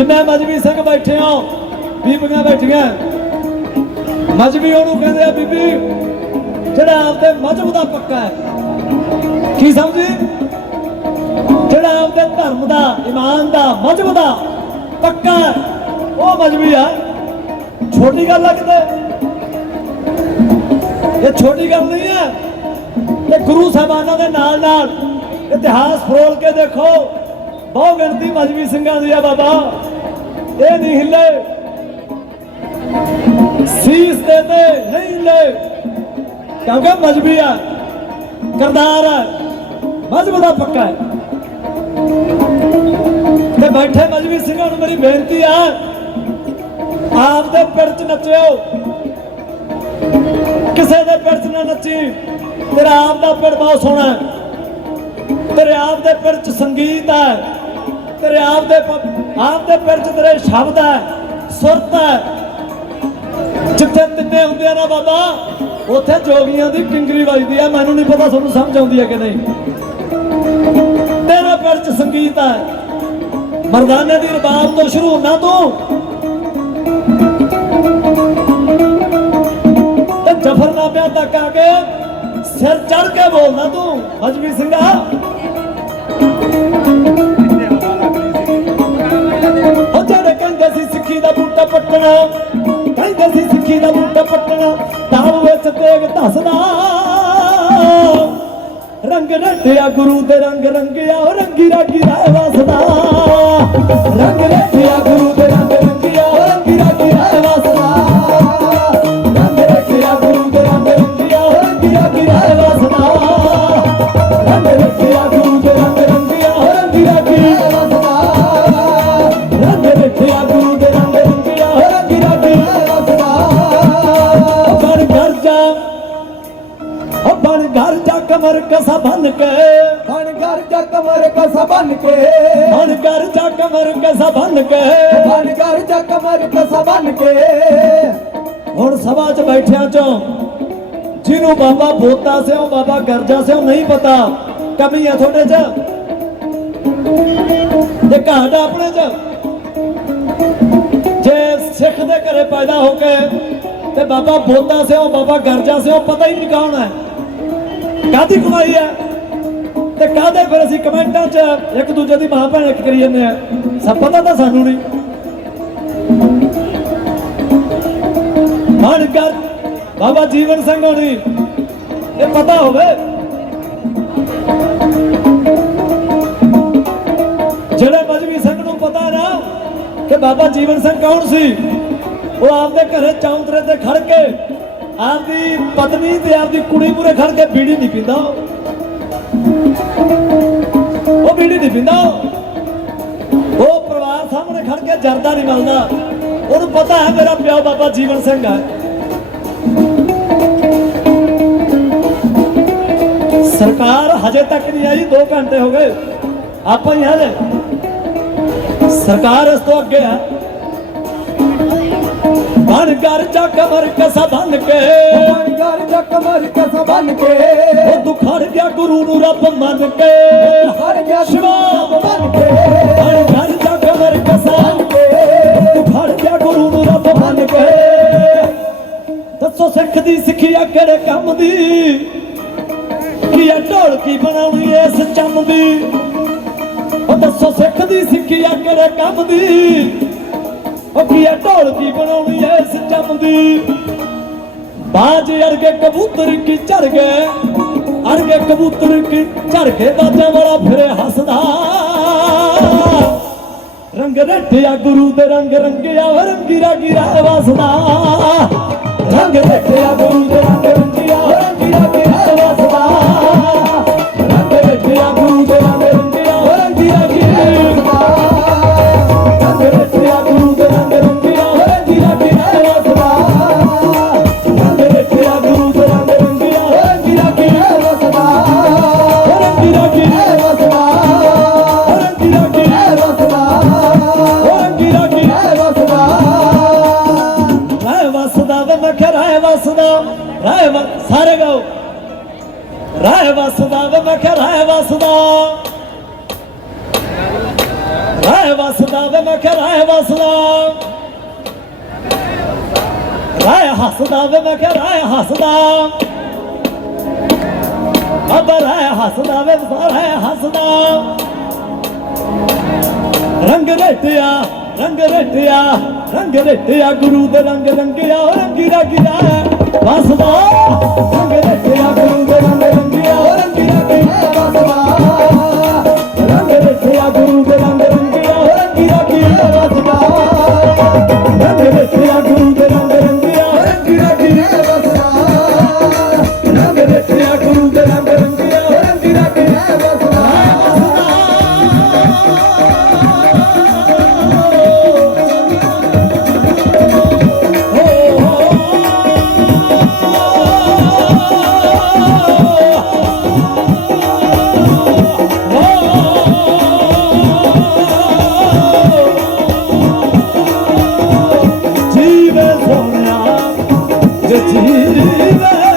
ਜਿੰਨੇ ਮਜਬੀ ਸਿੰਘ ਬੈਠੇ ਹੋ, ਬੀਬੀਆਂ ਬੈਠੀਆਂ। ਮਜਬੀ ਉਹਨੂੰ ਕਹਿੰਦੇ ਆ, ਬੀਬੀ, ਜਿਹੜਾ ਆਪਦੇ ਮਜਬ ਦਾ ਪੱਕਾ ਹੈ। ਕੀ ਸਮਝੀ? ਜਿਹੜਾ ਆਪਦੇ ਧਰਮ ਦਾ, ਇਮਾਨ ਦਾ ਮਜਬ ਦਾ ਪੱਕਾ ਉਹ ਮਜਬੀ ਆ। ਛੋਟੀ ਗੱਲ ਲੱਗਦਾ ਇਹ ਛੋਟੀ ਗੱਲ ਨਹੀਂ ਹੈ ਇਹ ਗੁਰੂ ਸਾਹਿਬਾਨਾਂ ਦੇ ਨਾਲ ਨਾਲ ਇਤਿਹਾਸ ਫਰੋਲ ਕੇ ਦੇਖੋ। ਬਹੁ ਗਿਣਤੀ ਮਜਬੀ ਸਿੰਘਾਂ ਦੀ ਆ ਬਾਬਾ। ਇਹ ਨਹੀਂ ਹਿੱਲੇ। ਸੀਸ ਦੇ ਦੇ ਨਹੀਂ ਹਿੱਲੇ। ਕਿਉਂਕਿ ਮਜਬੀ ਆ, ਕਰਦਾਰ ਹੈ ਮਜ਼ਹਬ ਦਾ ਪੱਕਾ ਹੈ। ਤੇ ਬੈਠੇ ਮਜਬੀ ਸਿੰਘਾਂ ਨੂੰ ਮੇਰੀ ਬੇਨਤੀ ਆ ਆਪ ਦੇ ਪਿੰਡ ਚ ਨੱਚਿਓ। ਕਿਸੇ ਦੇ ਪਿੰਡ ਚ ਨਾ ਨੱਚੀ, ਤੇਰਾ ਆਪ ਦਾ ਪਿੰਡ ਬਹੁਤ ਸੋਹਣਾ ਤੇਰੇ ਆਪ ਦੇ ਪਿੰਡ ਚ ਸੰਗੀਤ ਹੈ ਤੇਰੇ ਆਪ ਦੇ ਆਪ ਦੇ ਪਿੰਡ ਚ ਤੇਰੇ ਸ਼ਬਦ ਹੈ, ਸੁਰਤ ਹੈ। ਜਿੱਥੇ ਤਿੰਨੇ ਹੁੰਦੇ ਆ ਨਾ ਬਾਬਾ, ਉੱਥੇ ਜੋਗੀਆਂ ਦੀ ਕਿੰਗਰੀ ਵੱਜਦੀ ਆ ਮੈਨੂੰ ਨਹੀਂ ਪਤਾ ਤੁਹਾਨੂੰ ਸਮਝ ਆਉਂਦੀ ਹੈ ਕਿ ਨਹੀਂ। ਤੇਰੇ ਪਿੰਡ ਚ ਸੰਗੀਤ ਹੈ। ਮਰਦਾਨੇ ਦੀ ਰਬਾਬ ਤੋਂ ਸ਼ੁਰੂ ਹੁੰਦਾ ਤੂੰ। ਤੇ ਜਫਰਨਾਮਿਆਂ ਤੱਕ ਆ ਕੇ ਸਿਰ ਚੜ ਕੇ ਬੋਲਦਾ ਤੂੰ। ਮਜਬੀ ਸਿੰਘਾ। ਸਿੱਖੀ ਦਾ ਬੂਟਾ ਪੱਟਣਾ। ਕਹਿੰਦੇ ਸੀ ਸਿੱਖੀ ਦਾ ਬੂਟਾ ਪੱਟਣਾ। ਤਾਂ ਵਿੱਚ ਤੇਗ ਧਸਦਾ। ਰੰਗ ਰਟਿਆ ਗੁਰੂ ਦੇ ਰੰਗ ਰੰਗਿਆ, ਉਹ ਰੰਗੀ ਰਾਗੀ ਦਾ ਵਸਦਾ। ਰੰਗ ਰਟਿਆ ਘਰ ਜਾ ਕਮਰ ਕਸਾ ਬਨ ਕੇ। ਬਣ ਘਰ ਜਾ ਕਮਰ ਕਸਾ ਬਨ ਕੇ। ਬਣ ਘਰ ਜਾ ਕਮਰ ਕਸਾ ਬਨ ਕੇ। ਬਣ ਘਰ ਜਾ ਕਮਰ ਕਸਾ ਬਨ ਕੇ। ਹੁਣ ਸਭਾ 'ਚ ਬੈਠਿਆਂ 'ਚੋਂ ਜਿਹਨੂੰ ਬਾਬਾ ਬੋਤਾ ਸਿਓ ਬਾਬਾ ਗਰਜਾ ਸਿਓ ਨਹੀਂ ਪਤਾ ਕਮੀ ਆ ਤੁਹਾਡੇ 'ਚ। ਤੇ ਘਾਟ ਆਪਣੇ 'ਚ। ਜੇ ਸਿੱਖ ਦੇ ਘਰੇ ਪੈਦਾ ਹੋ ਕੇ ਤੇ ਬਾਬਾ ਬੋਤਾ ਸਿਓ ਬਾਬਾ ਗਰਜਾ ਸਿਓ ਪਤਾ ਹੀ ਨਹੀਂ ਕੌਣ ਹੈ। ਕਾਦੀ ਕਮਾਈ ਹੈ? ਤੇ ਕਾਦੇ ਫਿਰ ਅਸੀਂ ਕਮੈਂਟਾਂ 'ਚ ਇੱਕ ਦੂਜੇ ਦੀ ਮਾਂ ਭੈਣ ਇੱਕ ਕਰੀ ਜਾਂਦੇ ਆ ਸਭ ਪਤਾ ਤਾਂ ਸਾਨੂੰ ਨਹੀਂ। ਮਨ ਕਰ, ਬਾਬਾ ਜੀਵਨ ਸਿੰਘ ਹੋਣੀ, ਇਹ ਪਤਾ ਹੋਵੇ। ਜਿਹੜੇ ਮਜਬੀ ਸਿੰਘ ਨੂੰ ਪਤਾ ਨਾ ਕਿ ਬਾਬਾ ਜੀਵਨ ਸਿੰਘ ਕੌਣ ਸੀ, ਉਹ ਆਪਦੇ ਘਰੇ ਚੌਂਤਰੇ ਤੇ ਖੜ ਕੇ ਆਪਦੀ ਪਤਨੀ ਤੇ ਆਪਦੀ ਕੁੜੀ ਮੂਰੇ ਖੜ ਕੇ ਬੀੜੀ ਨਹੀਂ ਪੀਂਦਾ। ਉਹ ਬੀੜੀ ਨਹੀਂ ਪੀਂਦਾ। ਉਹ ਪਰਿਵਾਰ ਸਾਹਮਣੇ ਖੜ ਕੇ ਜਰਦਾ ਨਹੀਂ ਮਿਲਦਾ। ਉਹਨੂੰ ਪਤਾ ਹੈ ਮੇਰਾ ਪਿਓ ਬਾਬਾ ਜੀਵਨ ਸਿੰਘ ਹੈ। ਸਰਕਾਰ ਹਜੇ ਤੱਕ ਨਹੀਂ ਆਈ 2 ਘੰਟੇ ਹੋ ਗਏ। ਆਪਾਂ ਹੀ ਹਲੇ ਸਰਕਾਰ ਇਸ ਤੋਂ ਅੱਗੇ ਹੈ। ਬਣ ਕਰ ਜਾ ਕਮਰ ਕਸਾ ਬਨ ਕੇ। ਬਣ ਘਰ ਜਾ ਕਮਰ ਕਸਾ ਬਨ ਕੇ। ਉਹ ਦੁਖੜ ਗਿਆ ਗੁਰੂ ਨੂੰ ਰੱਬ ਮੰਨ ਕੇ। ਹਰ ਗਿਆ ਸ਼ਿਵਾ ਬਨ ਕੇ। ਬਣ ਕਰ ਜਾ ਕਮਰ ਕਸਾ ਬਨ ਕੇ ਦੁਖੜ ਗਿਆ ਗੁਰੂ ਨੂੰ ਰੱਬ ਮੰਨ ਕੇ। ਦੱਸੋ ਸਿੱਖ ਦੀ ਸਿੱਖਿਆ ਕਿਹੜੇ ਕੰਮ ਦੀ? ਕੀ ਢੋਲਕੀ ਬਣਾਉਣੀ ਇਸ ਚੰਮ ਦੀ? ਉਹ ਦੱਸੋ ਸਿੱਖ ਦੀ ਸਿੱਖਿਆ ਕਿਹੜੇ ਕੰਮ ਦੀ? ਉਹ ਢੋਲਕੀ ਬਣਾਉਣੀ ਇਸ ਚੰਮ ਦੀ। ਬਾਜ ਅਰਗੇ ਕਬੂਤਰ ਕੀ ਚੜ ਗਏ, ਅਰਗੇ ਕਬੂਤਰ ਕੀ ਝੜ ਕੇ ਬਾਜਾਂ ਵਾਲਾ ਫਿਰੇ ਹੱਸਦਾ। ਰੰਗ ਰਟਿਆ, ਗੁਰੂ ਦੇ ਰੰਗ ਰੰਗਿਆ ਉਹ ਰੰਗੀ ਰਾਗੀ ਰਾਹ ਵਸਦਾ ਰੰਗ ਰਟਿਆ ਰਾਏ ਵਸਦਾ ਵੇ, ਮੈਂ ਕਿਹਾ ਰਾਏ ਵਸਦਾ। ਰਾਏ ਵਸਦਾ ਵੇ, ਮੈਂ ਕਿਹਾ ਰਾਏ ਵਸਦਾ। ਰਾਏ ਹੱਸਦਾ ਵੇ, ਮੈਂ ਕਿਹਾ ਰਾਏ ਹੱਸਦਾ। ਬਾਬਾ ਰਹਿ ਹੱਸਦਾ ਵੇ ਰਾਏ ਹੱਸਦਾ। ਰੰਗ ਰਟਿਆ ਰੰਗ ਰਟਿਆ ਰੰਗ ਰਟਿਆ, ਗੁਰੂ ਦੇ ਰੰਗ ਰੰਗਿਆ, ਉਹ ਰੰਗੀ ਰੰਗਿਆ। ਵਸਦਾ, ਰੰਗ ਰਟਿਆ, ਗੁਰੂ ਦੇ ਰੰਗ জীবন